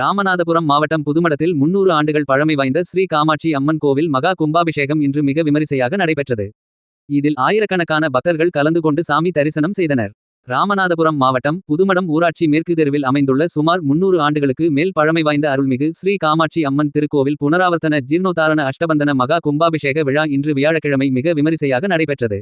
ராமநாதபுரம் மாவட்டம் புதுமடத்தில் 300 ஆண்டுகள் பழமை வாய்ந்த ஸ்ரீ காமாட்சி அம்மன் கோவில் மகா கும்பாபிஷேகம் இன்று மிக விமரிசையாக நடைபெற்றது. இதில் ஆயிரக்கணக்கான பக்தர்கள் கலந்து கொண்டு சாமி தரிசனம் செய்தனர். ராமநாதபுரம் மாவட்டம் புதுமடம் ஊராட்சி மேற்கு தெருவில் அமைந்துள்ள சுமார் 300 ஆண்டுகளுக்கு மேல் பழமை வாய்ந்த அருள்மிகு ஸ்ரீ காமாட்சி அம்மன் திருக்கோவில் புனராவர்த்தன ஜீர்ணோத்தாரண அஷ்டபந்தன மகா கும்பாபிஷேக விழா இன்று வியாழக்கிழமை மிக விமரிசையாக நடைபெற்றது.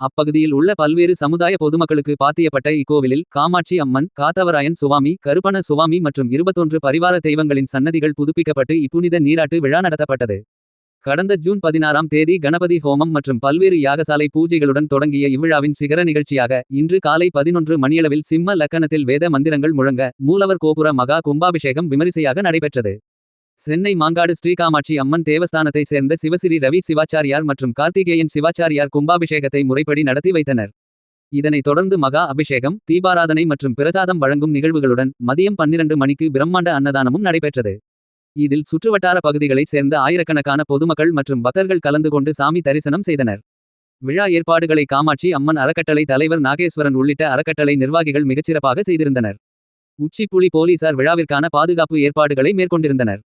அப்பகுதியில் உள்ள பல்வேறு சமுதாய பொதுமக்களுக்கு பாத்தியப்பட்ட இக்கோவிலில் காமாட்சி அம்மன், காத்தவராயன் சுவாமி, கருப்பண சுவாமி மற்றும் 21 பரிவார தெய்வங்களின் சன்னதிகள் புதுப்பிக்கப்பட்டு இப்புனித நீராட்டு விழா நடத்தப்பட்டது. கடந்த ஜூன் 16ஆம் தேதி கணபதி ஹோமம் மற்றும் பல்வேறு யாகசாலை பூஜைகளுடன் தொடங்கிய இவ்விழாவின் சிகர நிகழ்ச்சியாக இன்று காலை 11 மணியளவில் சிம்ம லக்கணத்தில் வேத மந்திரங்கள் முழங்க மூலவர் கோபுர மகா கும்பாபிஷேகம் விமரிசையாக நடைபெற்றது. சென்னை மாங்காடு ஸ்ரீகாமாட்சி அம்மன் தேவஸ்தானத்தை சேர்ந்த சிவசிறி ரவி சிவாச்சாரியார் மற்றும் கார்த்திகேயன் சிவாச்சாரியார் கும்பாபிஷேகத்தை முறைப்படி நடத்தி வைத்தனர். இதனைத் தொடர்ந்து மகா அபிஷேகம், தீபாராதனை மற்றும் பிரசாதம் வழங்கும் நிகழ்வுகளுடன் மதியம் 12 மணிக்கு பிரம்மாண்ட அன்னதானமும் நடைபெற்றது. இதில் சுற்றுவட்டார பகுதிகளைச் சேர்ந்த ஆயிரக்கணக்கான பொதுமக்கள் மற்றும் பக்தர்கள் கலந்து கொண்டு சாமி தரிசனம் செய்தனர். விழா ஏற்பாடுகளை காமாட்சி அம்மன் அறக்கட்டளை தலைவர் நாகேஸ்வரன் உள்ளிட்ட அறக்கட்டளை நிர்வாகிகள் மிகச்சிறப்பாக செய்திருந்தனர். உச்சிப்புலி போலீசார் விழாவிற்கான பாதுகாப்பு ஏற்பாடுகளை மேற்கொண்டிருந்தனர்.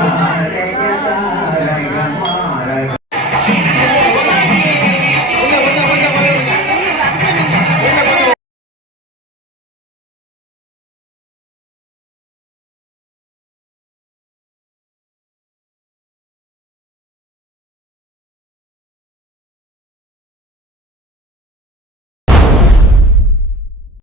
Bye.